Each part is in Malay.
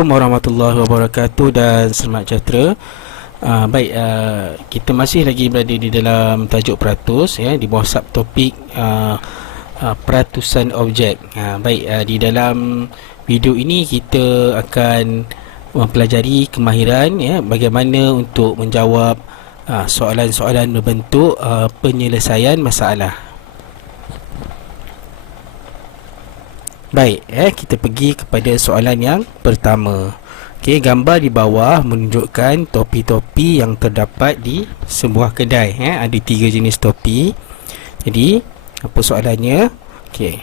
Assalamualaikum warahmatullahi wabarakatuh dan selamat sejahtera. Kita masih lagi berada di dalam tajuk peratus ya, di bawah subtopik peratusan objek. Di dalam video ini kita akan mempelajari kemahiran ya, bagaimana untuk menjawab soalan-soalan berbentuk penyelesaian masalah. Kita pergi kepada soalan yang pertama. Gambar di bawah menunjukkan topi-topi yang terdapat di sebuah kedai. Ada 3 jenis topi. Jadi, apa soalannya?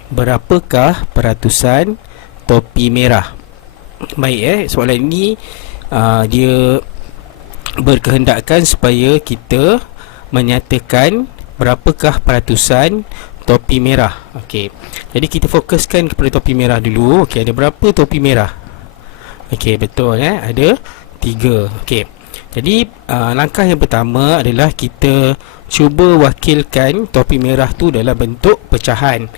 Berapakah peratusan topi merah? Soalan ini dia berkehendakkan supaya kita menyatakan berapakah peratusan topi merah. Jadi kita fokuskan kepada topi merah dulu. Ada berapa topi merah? Betul ada 3. Jadi langkah yang pertama adalah kita cuba wakilkan topi merah tu dalam bentuk pecahan.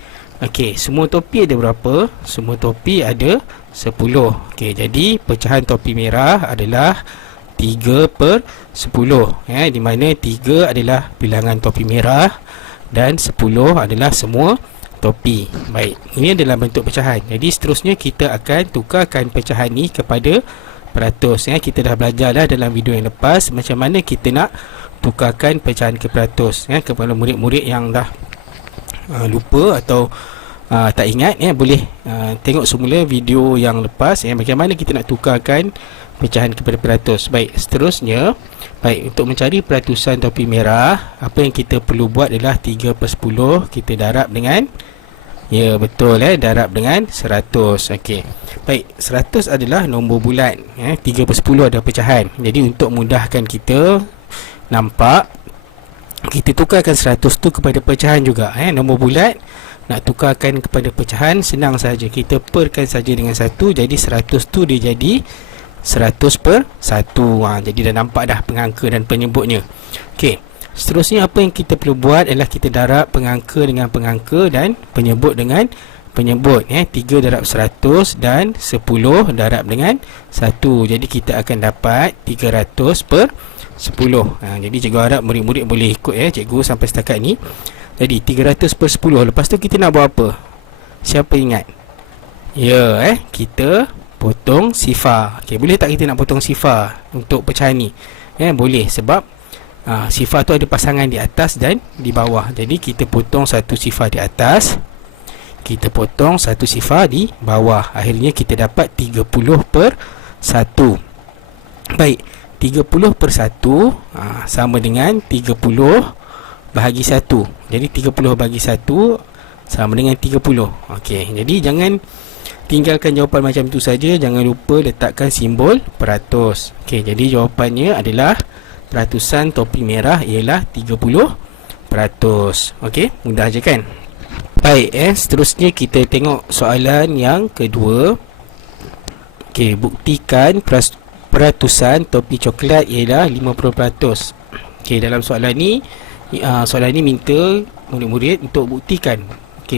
Semua topi ada berapa? Semua topi ada 10. Jadi pecahan topi merah adalah 3/10, di mana 3 adalah bilangan topi merah dan 10 adalah semua topi. Ini adalah bentuk pecahan. Jadi seterusnya kita akan tukarkan pecahan ni kepada peratus. Kita dah belajar dah dalam video yang lepas macam mana kita nak tukarkan pecahan ke peratus. Kepada murid-murid yang dah lupa atau tak ingat, boleh tengok semula video yang lepas bagaimana kita nak tukarkan pecahan kepada peratus. Seterusnya untuk mencari peratusan topi merah, apa yang kita perlu buat adalah 3/10 kita darab dengan, darab dengan 100. 100 adalah nombor bulat, 3/10 ada pecahan. Jadi untuk mudahkan kita nampak, kita tukarkan 100 tu kepada pecahan juga. Nombor bulat nak tukarkan kepada pecahan senang saja, kita perkan saja dengan 1. Jadi 100 tu dia jadi 100/1. Jadi dah nampak dah pengangka dan penyebutnya. Seterusnya apa yang kita perlu buat adalah kita darab pengangka dengan pengangka dan penyebut dengan penyebut. 3 darab 100 dan 10 darab dengan 1. Jadi kita akan dapat 300/10. Jadi cikgu harap murid-murid boleh ikut cikgu sampai setakat ni. Jadi 300/10. Lepas tu kita nak buat apa? Siapa ingat? Kita potong sifar. Boleh tak kita nak potong sifar untuk pecahan ni? Boleh, sebab sifar tu ada pasangan di atas dan di bawah. Jadi kita potong satu sifar di atas, kita potong satu sifar di bawah. Akhirnya kita dapat 30/1. 30/1 sama dengan 30 bahagi 1. Jadi 30 bahagi 1 sama dengan 30. Jadi jangan tinggalkan jawapan macam tu saja, jangan lupa letakkan simbol peratus. Jadi jawapannya adalah peratusan topi merah ialah 30%. Mudah je kan? Seterusnya kita tengok soalan yang kedua. Buktikan peratusan topi coklat ialah 50%. Dalam soalan ni minta murid-murid untuk buktikan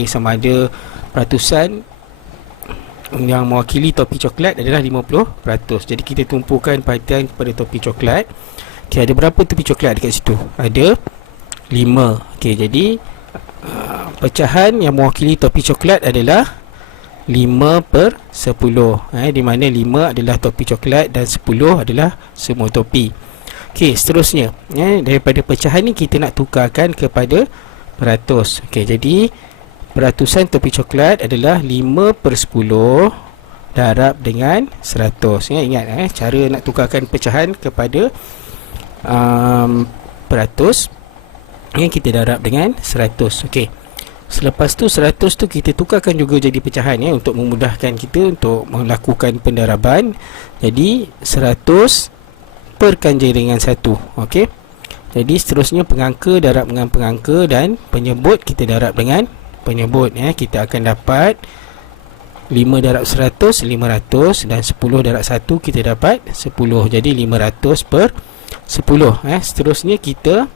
sama ada peratusan yang mewakili topi coklat adalah 50%. Jadi kita tumpukan perhatian kepada topi coklat. Ada berapa topi coklat dekat situ? Ada 5. Jadi pecahan yang mewakili topi coklat adalah 5/10, di mana 5 adalah topi coklat dan 10 adalah semua topi. Seterusnya daripada pecahan ni kita nak tukarkan kepada peratus. Jadi peratusan topi coklat adalah 5/10 darab dengan 100. Ingat cara nak tukarkan pecahan kepada peratus, kita darab dengan 100. Selepas tu 100 tu kita tukarkan juga jadi pecahan untuk memudahkan kita untuk melakukan pendaraban. Jadi 100 perkan je dengan 1. Jadi seterusnya pengangka darab dengan pengangka dan penyebut kita darab dengan penyebut. Kita akan dapat 5 darab 100 500 dan 10 darab 1 kita dapat 10. Jadi 500/10. Seterusnya kita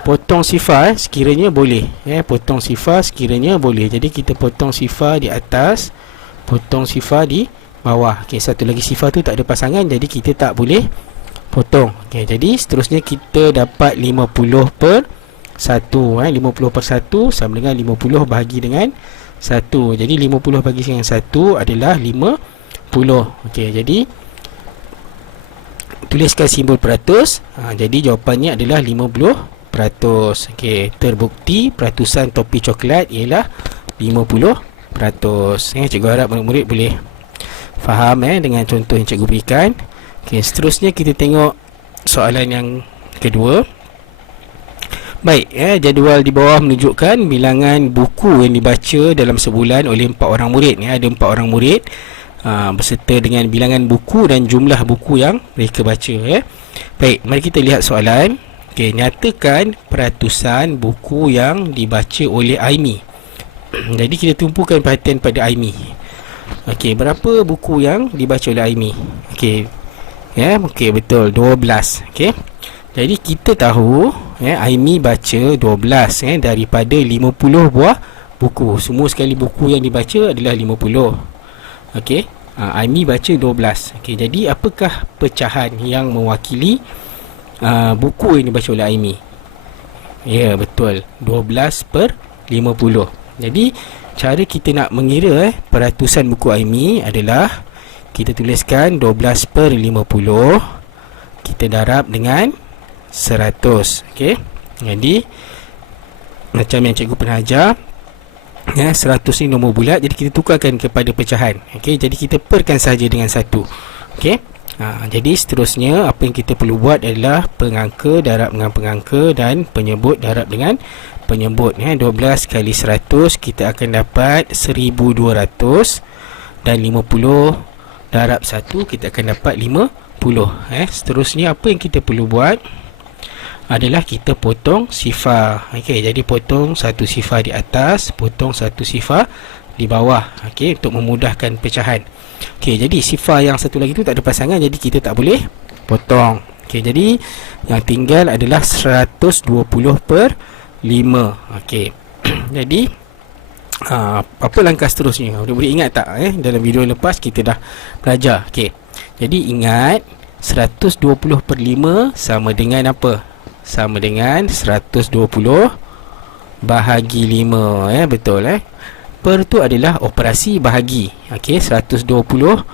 potong sifar sekiranya boleh. Potong sifar sekiranya boleh. Jadi kita potong sifar di atas, potong sifar di bawah. Okey, satu lagi sifar tu tak ada pasangan, jadi kita tak boleh potong. Okey, jadi seterusnya kita dapat 50 per 1. 50 per 1 sama dengan 50 bahagi dengan 1. Jadi 50 bagi dengan 1 adalah 50. Okey, jadi tuliskan simbol peratus. Jadi jawapannya adalah 50%. Okey, terbukti peratusan topi coklat ialah 50%. Cikgu harap murid-murid boleh faham dengan contoh yang cikgu berikan. Okey, seterusnya kita tengok soalan yang kedua. Baik, jadual di bawah menunjukkan bilangan buku yang dibaca dalam sebulan oleh 4 orang murid. Ada 4 orang murid berserta dengan bilangan buku dan jumlah buku yang mereka baca. Baik, mari kita lihat soalan. Okey, nyatakan peratusan buku yang dibaca oleh Aimi. Jadi kita tumpukan perhatian pada Aimi. Okey, berapa buku yang dibaca oleh Aimi? Okey. Okey, betul, 12. Okey. Jadi kita tahu Aimi baca 12 daripada 50 buah buku. Semua sekali buku yang dibaca adalah 50. Okey. Aimi baca 12. Okey, jadi apakah pecahan yang mewakili buku yang dibaca oleh Aimi? Ya, betul, 12 per 50. Jadi cara kita nak mengira peratusan buku Aimi adalah kita tuliskan 12 per 50, kita darab dengan 100. Okey, jadi macam yang cikgu pernah ajar, 100 ni nombor bulat, jadi kita tukarkan kepada pecahan. Okey, jadi kita perkan saja dengan 1. Okey, jadi seterusnya apa yang kita perlu buat adalah pengangka darab dengan pengangka dan penyebut darab dengan penyebut. 12 kali 100 kita akan dapat 1200, dan 50 darab 1 kita akan dapat 50. Seterusnya apa yang kita perlu buat adalah kita potong sifar. Okey, jadi potong satu sifar di atas, potong satu sifar di bawah. Okey, untuk memudahkan pecahan. Okey, jadi sifar yang satu lagi tu tak ada pasangan, jadi kita tak boleh potong. Okey, jadi yang tinggal adalah 120 per 5. Okey. Jadi apa langkah seterusnya? Boleh ingat tak dalam video lepas kita dah belajar. Okey. Jadi ingat 120 per 5 sama dengan apa? Sama dengan 120 bahagi 5. Betul Per tu adalah operasi bahagi. Okey, 120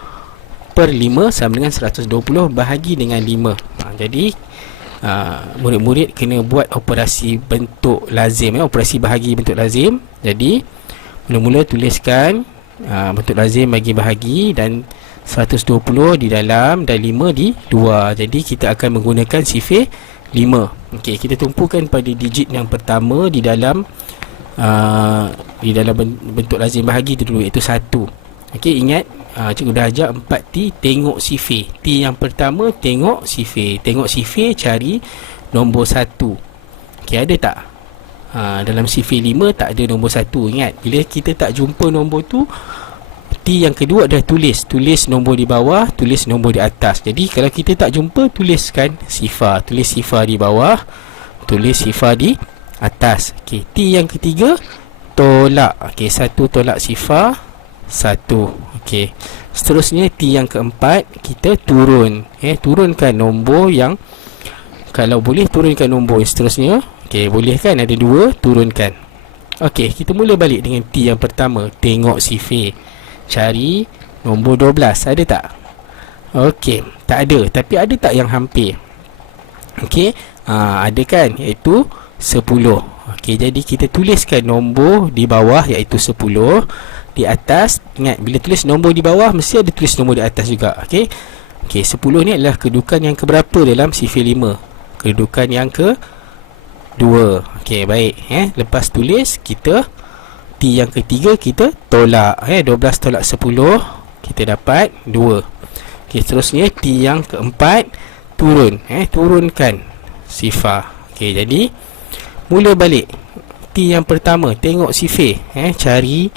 per 5 sama dengan 120 bahagi dengan 5. Jadi murid-murid kena buat operasi bentuk lazim, operasi bahagi bentuk lazim. Jadi mula-mula tuliskan bentuk lazim bagi bahagi, dan 120 di dalam dan 5 di luar. Jadi kita akan menggunakan sifir 5. Okey, kita tumpukan pada digit yang pertama di dalam bentuk lazim bahagi itu dulu, iaitu 1. Okey, ingat cikgu dah ajar 4T, tengok sifir. T yang pertama tengok sifir. Tengok sifir, cari nombor 1. Okey, ada tak? Dalam sifir 5 tak ada nombor 1. Ingat, bila kita tak jumpa nombor tu, T yang kedua adalah tulis nombor di bawah, tulis nombor di atas. Jadi kalau kita tak jumpa, tuliskan sifar. Tulis sifar di bawah, tulis sifar di atas. Okey, T yang ketiga tolak. Okey, 1 tolak sifar 1. Okey, seterusnya T yang keempat kita turun. Turunkan nombor yang, kalau boleh turunkan nombor yang seterusnya. Okey, boleh kan, ada 2, turunkan. Okey, kita mula balik dengan T yang pertama, tengok sifir, cari nombor 12. Ada tak? Okey, tak ada. Tapi ada tak yang hampir? Okey, ada kan, iaitu 10. Okey, jadi kita tuliskan nombor di bawah iaitu 10. Di atas, ingat bila tulis nombor di bawah mesti ada tulis nombor di atas juga. Okey. Okey, 10 ni adalah kedudukan yang keberapa dalam sifir 5? Kedudukan yang ke-2. Okey, baik. Lepas tulis, kita T yang ketiga kita tolak. 12 tolak 10 kita dapat 2. Okey, seterusnya T yang keempat turun. Turunkan sifar. Okey, jadi mula balik. T yang pertama tengok sifir, cari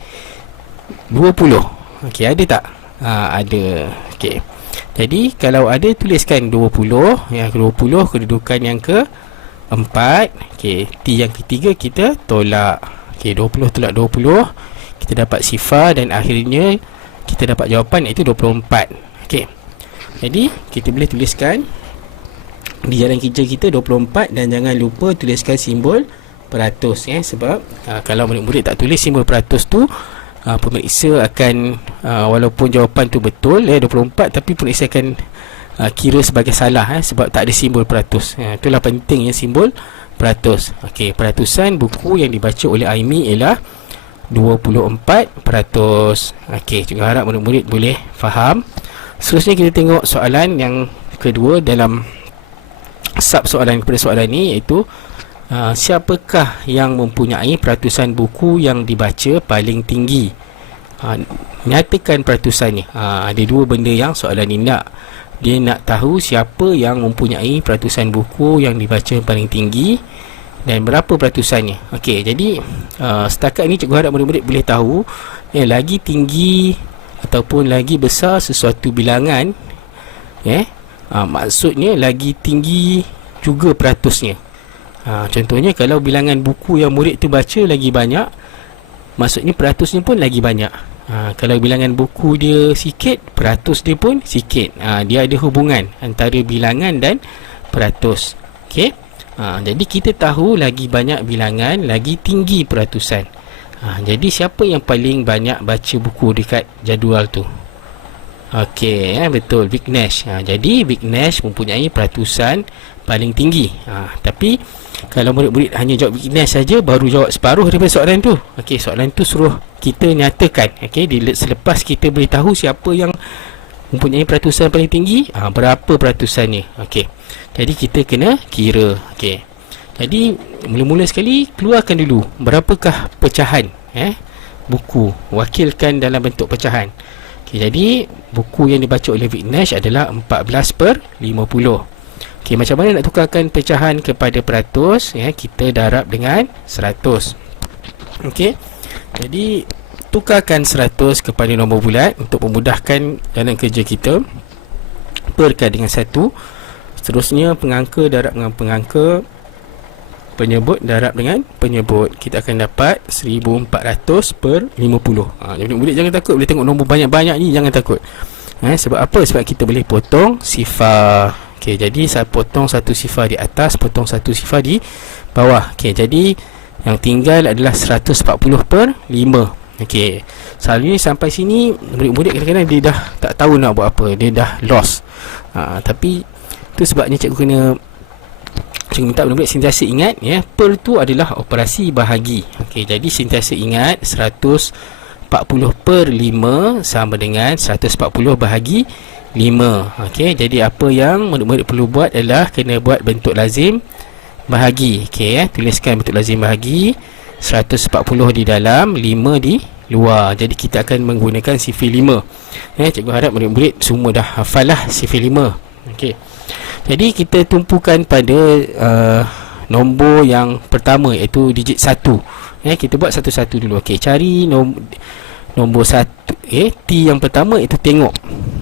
20. Okey, ada tak? Ada. Okey, jadi kalau ada, tuliskan 20. Yang ke-20 kedudukan yang ke-4. Okey, T yang ketiga kita tolak. Okey, 20 tolak 20 kita dapat sifar, dan akhirnya kita dapat jawapan iaitu 24. Okey. Jadi kita boleh tuliskan di jalan kerja kita 24 dan jangan lupa tuliskan simbol peratus sebab kalau murid-murid tak tulis simbol peratus tu, pemeriksa akan walaupun jawapan tu betul 24, tapi pemeriksa akan kira sebagai salah sebab tak ada simbol peratus. Itulah pentingnya simbol peratus. Okey, peratusan buku yang dibaca oleh Aimi ialah 24%. Okey, juga harap murid-murid boleh faham. Seterusnya kita tengok soalan yang kedua dalam sub soalan kepada soalan ni, iaitu siapakah yang mempunyai peratusan buku yang dibaca paling tinggi? Nyatakan peratusannya. Ada dua benda yang soalan ni nak. Dia nak tahu siapa yang mempunyai peratusan buku yang dibaca paling tinggi dan berapa peratusannya. Okey, jadi setakat ni cikgu harap murid-murid boleh tahu lagi tinggi ataupun lagi besar sesuatu bilangan, maksudnya lagi tinggi juga peratusnya. Contohnya kalau bilangan buku yang murid tu baca lagi banyak, maksudnya peratusnya pun lagi banyak. Kalau bilangan buku dia sikit, peratus dia pun sikit. Dia ada hubungan antara bilangan dan peratus. Okey. Jadi kita tahu lagi banyak bilangan, lagi tinggi peratusan. Jadi siapa yang paling banyak baca buku dekat jadual tu? Okey, betul, Vignesh. Jadi Vignesh mempunyai peratusan paling tinggi. Tapi kalau murid-murid hanya jawab Vignesh saja, baru jawab separuh daripada soalan tu. Okey, soalan tu suruh kita nyatakan. Okey, selepas kita beritahu siapa yang mempunyai peratusan paling tinggi, berapa peratusannya. Okey, jadi kita kena kira. Okey, jadi mula-mula sekali keluarkan dulu berapakah pecahan buku, wakilkan dalam bentuk pecahan. Okey, jadi buku yang dibaca oleh Vignesh adalah 14/50. Okey, macam mana nak tukarkan pecahan kepada peratus? Kita darab dengan 100. Okey, jadi tukarkan 100 kepada nombor bulat untuk memudahkan dalam kerja kita. Perkan dengan 1. Seterusnya pengangka darab dengan pengangka, penyebut darab dengan penyebut. Kita akan dapat 1400/50. Murid-murid jangan takut boleh tengok nombor banyak-banyak ni, jangan takut. Sebab apa? Sebab kita boleh potong sifar. Okey, jadi saya potong satu sifar di atas, potong satu sifar di bawah. Okey, jadi yang tinggal adalah 140/5. Okey, selalunya sampai sini murid-murid kadang-kadang dia dah tak tahu nak buat apa, dia dah lost. Tapi tu sebabnya cikgu minta murid-murid sentiasa ingat per tu adalah operasi bahagi. Okey, jadi sentiasa ingat 140/5 sama dengan 140 bahagi 5. Okey, jadi apa yang murid-murid perlu buat adalah kena buat bentuk lazim bahagi. Okey, tuliskan bentuk lazim bahagi, 140 di dalam, 5 di luar. Jadi kita akan menggunakan sifir 5. Cikgu harap murid-murid semua dah hafal lah sifir 5. Okey, jadi kita tumpukan pada nombor yang pertama, iaitu digit 1. Kita buat satu-satu dulu. Okey, cari nombor 1. T yang pertama itu tengok.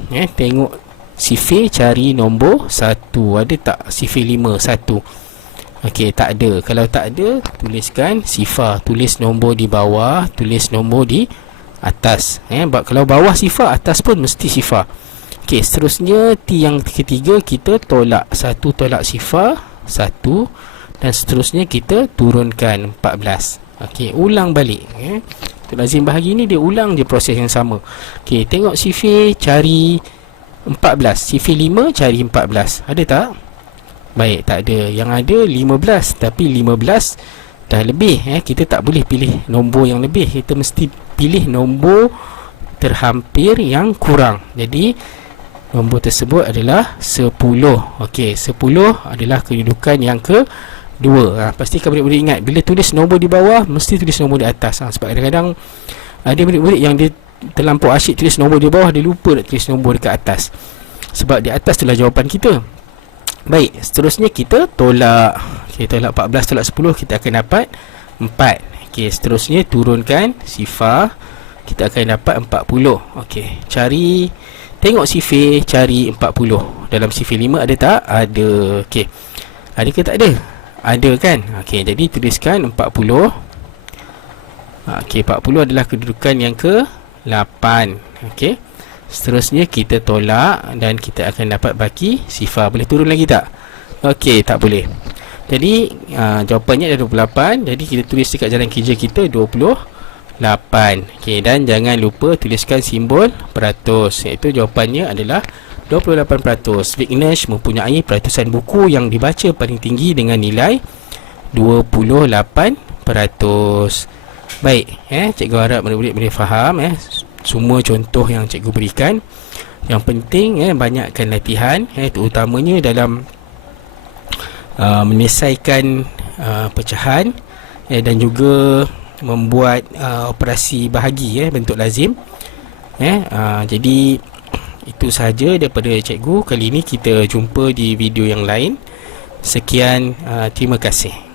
Tengok sifir, cari nombor 1. Ada tak sifir 5 1? Okey, tak ada. Kalau tak ada, tuliskan sifar. Tulis nombor di bawah, tulis nombor di atas. Kalau bawah sifar, atas pun mesti sifar. Okey, seterusnya T yang ketiga kita tolak. 1 tolak sifar 1, dan seterusnya kita turunkan 14. Okey, ulang balik. Untuk lazim bahagi ni dia ulang je proses yang sama. Okey, tengok sifir, cari 14. Sifir 5, cari 14. Ada tak? Baik, tak ada. Yang ada 15, tapi 15 dah lebih. Kita tak boleh pilih nombor yang lebih. Kita mesti pilih nombor terhampir yang kurang. Jadi nombor tersebut adalah 10. Okey, 10 adalah kedudukan yang kedua. Pastikan murid-murid ingat, bila tulis nombor di bawah mesti tulis nombor di atas. Sebab kadang-kadang ada murid-murid yang dia terlampau asyik tulis nombor di bawah, dia lupa nak tulis nombor dekat atas. Sebab di atas itulah jawapan kita. Baik, seterusnya kita tolak. Okey, tolak 14 tolak 10, kita akan dapat 4. Okey, seterusnya turunkan sifar, kita akan dapat 40. Okey, cari, tengok sifir, cari 40. Dalam sifir 5 ada tak? Ada. Okey, ada ke tak ada? Ada kan? Okey, jadi tuliskan 40. Okey, 40 adalah kedudukan yang ke-5. Okey. Seterusnya kita tolak dan kita akan dapat baki sifar. Boleh turun lagi tak? Okey, tak boleh. Jadi jawapannya ada 28. Jadi kita tulis dekat jalan kerja kita 28. Okey, dan jangan lupa tuliskan simbol peratus, iaitu jawapannya adalah 28%. Vignesh mempunyai peratusan buku yang dibaca paling tinggi dengan nilai 28%. Baik, cikgu harap murid-murid boleh faham semua contoh yang cikgu berikan. Yang penting banyakkan latihan, terutamanya dalam menyelesaikan pecahan dan juga membuat operasi bahagi bentuk lazim. Jadi itu sahaja daripada cikgu. Kali ini kita jumpa di video yang lain. Sekian, terima kasih.